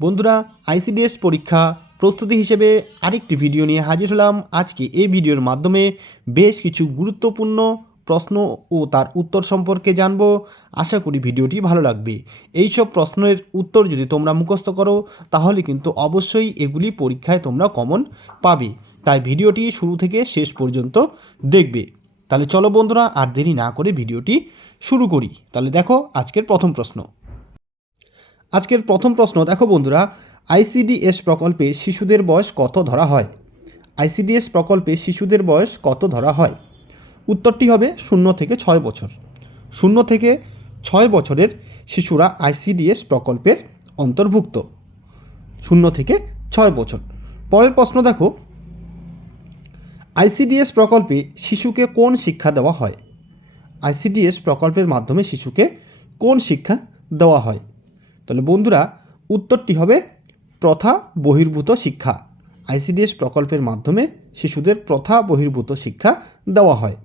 বন্ধুরা, আইসিডিএস পরীক্ষা প্রস্তুতি হিসেবে আরেকটি ভিডিও নিয়ে হাজির হলাম। আজকে এই ভিডিওর মাধ্যমে বেশ কিছু গুরুত্বপূর্ণ প্রশ্ন ও তার উত্তর সম্পর্কে জানব। আশা করি ভিডিওটি ভালো লাগবে। এই সব প্রশ্নের উত্তর যদি তোমরা মুখস্থ করো তাহলে কিন্তু অবশ্যই এগুলি পরীক্ষায় তোমরা কমন পাবে। তাই ভিডিওটি শুরু থেকে শেষ পর্যন্ত দেখবে। তাহলে চলো বন্ধুরা, আর দেরি না করে ভিডিওটি শুরু করি। তাহলে দেখো আজকের প্রথম প্রশ্ন। আজকের প্রথম প্রশ্ন দেখো বন্ধুরা, আইসিডিএস প্রকল্পে শিশুদের বয়স কত ধরা হয়? আইসিডিএস প্রকল্পে শিশুদের বয়স কত ধরা হয়? উত্তরটি হবে 0 থেকে 6 বছর। 0 থেকে 6 বছরের শিশুরা আইসিডিএস প্রকল্পের অন্তর্ভুক্ত। 0 থেকে 6 বছর। পরের প্রশ্ন দেখো, আইসিডিএস প্রকল্পে শিশুকে কোন শিক্ষা দেওয়া হয়? আইসিডিএস প্রকল্পের মাধ্যমে শিশুকে কোন শিক্ষা দেওয়া হয়? তাহলে বন্ধুরা, উত্তরটি হবে প্রথা বহির্ভূত শিক্ষা। আইসিডিএস প্রকল্পের মাধ্যমে শিশুদের প্রথা বহির্ভূত শিক্ষা দেওয়া হয়।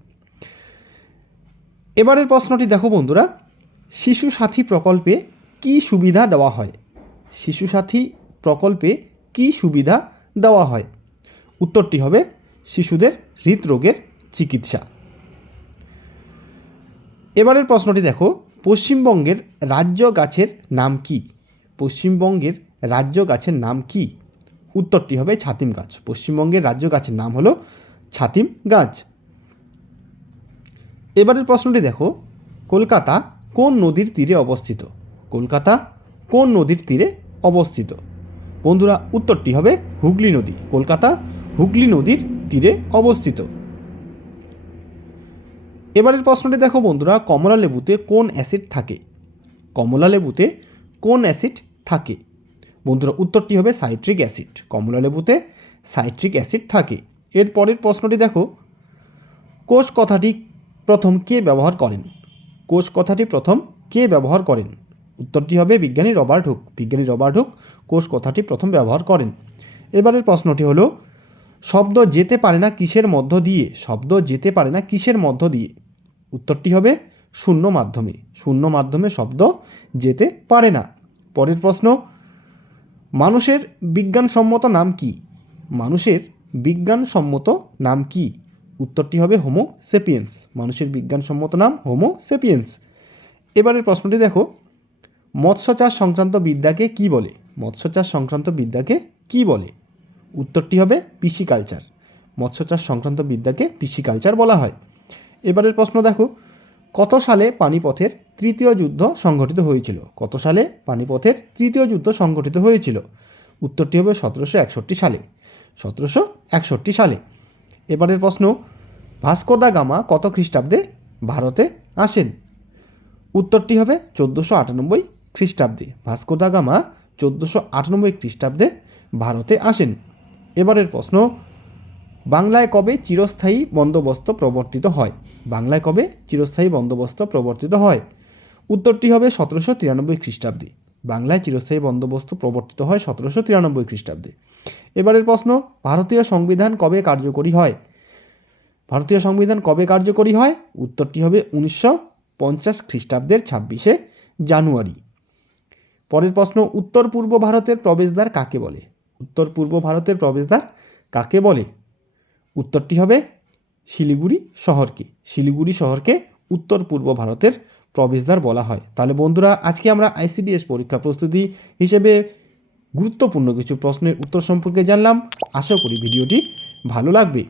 এবারের প্রশ্নটি দেখো বন্ধুরা, শিশু সাথী প্রকল্পে কী সুবিধা দেওয়া হয়? শিশু সাথী প্রকল্পে কী সুবিধা দেওয়া হয়? উত্তরটি হবে শিশুদের হৃদরোগের চিকিৎসা। এবারের প্রশ্নটি দেখো, পশ্চিমবঙ্গের রাজ্য গাছের নাম কি? পশ্চিমবঙ্গের রাজ্য গাছের নাম কি? উত্তরটি হবে ছাতিম গাছ। পশ্চিমবঙ্গের রাজ্য গাছের নাম হলো ছাতিম গাছ। এবারের প্রশ্নটি দেখো, কলকাতা কোন নদীর তীরে অবস্থিত? কলকাতা কোন নদীর তীরে অবস্থিত? বন্ধুরা, উত্তরটি হবে হুগলি নদী। কলকাতা হুগলি নদীর তীরে অবস্থিত। এবারের প্রশ্নটি দেখো বন্ধুরা, কমলা লেবুতে কোন অ্যাসিড থাকে? কমলা লেবুতে কোন অ্যাসিড থাকে? বন্ধুরা, উত্তরটি হবে সাইট্রিক অ্যাসিড। কমলা লেবুতে সাইট্রিক অ্যাসিড থাকে। এর পরের প্রশ্নটি দেখো, কোষ কথাটি প্রথম কে ব্যবহার করেন? কোষ কথাটি প্রথম কে ব্যবহার করেন? উত্তরটি হবে বিজ্ঞানী রবার্ট হুক। বিজ্ঞানী রবার্ট হুক কোষ কথাটি প্রথম ব্যবহার করেন। এবারের প্রশ্নটি হলো, শব্দ যেতে পারে না কিসের মধ্য দিয়ে? শব্দ যেতে পারে না কিসের মধ্য দিয়ে? উত্তরটি হবে শূন্য মাধ্যমে। শূন্য মাধ্যমে শব্দ যেতে পারে না। পরের প্রশ্ন, মানুষের বিজ্ঞানসম্মত নাম কি? মানুষের বিজ্ঞানসম্মত নাম কি? উত্তরটি হবে হোমো সেপিয়েন্স। মানুষের বিজ্ঞানসম্মত নাম হোমো সেপিয়েন্স। এবারের প্রশ্নটি দেখো, মৎস্য চাষ সংক্রান্ত বিদ্যাকে কি বলে? মৎস্য চাষ সংক্রান্ত বিদ্যাকে কি বলে? উত্তরটি হবে পিসিকালচার। মৎস্য চাষ সংক্রান্ত বিদ্যাকে পিসিকালচার বলা হয়। এবারের প্রশ্ন দেখো, কত সালে পানিপথের তৃতীয় যুদ্ধ সংঘটিত হয়েছিল? কত সালে পানিপথের তৃতীয় যুদ্ধ সংঘটিত হয়েছিল? উত্তরটি হবে 1761 সালে। 1761 সালে। এবারের প্রশ্ন, ভাস্কো দা গামা কত খ্রিস্টাব্দে ভারতে আসেন? উত্তরটি হবে 1498 খ্রিস্টাব্দে। ভাস্কো দা গামা 1498 খ্রিস্টাব্দে ভারতে আসেন। এবারের প্রশ্ন, বাংলায় কবে চিরস্থায়ী বন্দোবস্ত প্রবর্তিত হয়? বাংলায় কবে চিরস্থায়ী বন্দোবস্ত প্রবর্তিত হয়? উত্তরটি হবে 1793 খ্রিস্টাব্দে। বাংলায় চিরস্থায়ী বন্দোবস্ত প্রবর্তিত হয় 1793 খ্রিস্টাব্দে। এবারের প্রশ্ন, ভারতীয় সংবিধান কবে কার্যকরী হয়? ভারতীয় সংবিধান কবে কার্যকরী হয়? উত্তরটি হবে 1950 খ্রিস্টাব্দের 26শে জানুয়ারি। পরের প্রশ্ন, উত্তর পূর্ব ভারতের প্রবেশদ্বার কাকে বলে? উত্তর পূর্ব ভারতের প্রবেশদ্বার কাকে বলে? উত্তরটি হবে শিলিগুড়ি শহরকে। শিলিগুড়ি শহরকে উত্তর পূর্ব ভারতের প্রবেশদ্বার বলা হয়। তাহলে বন্ধুরা, আজকে আমরা আইসিডিএস পরীক্ষা প্রস্তুতি হিসেবে গুরুত্বপূর্ণ কিছু প্রশ্নের উত্তর সম্পর্কে জানলাম। আশা করি ভিডিওটি ভালো লাগবে।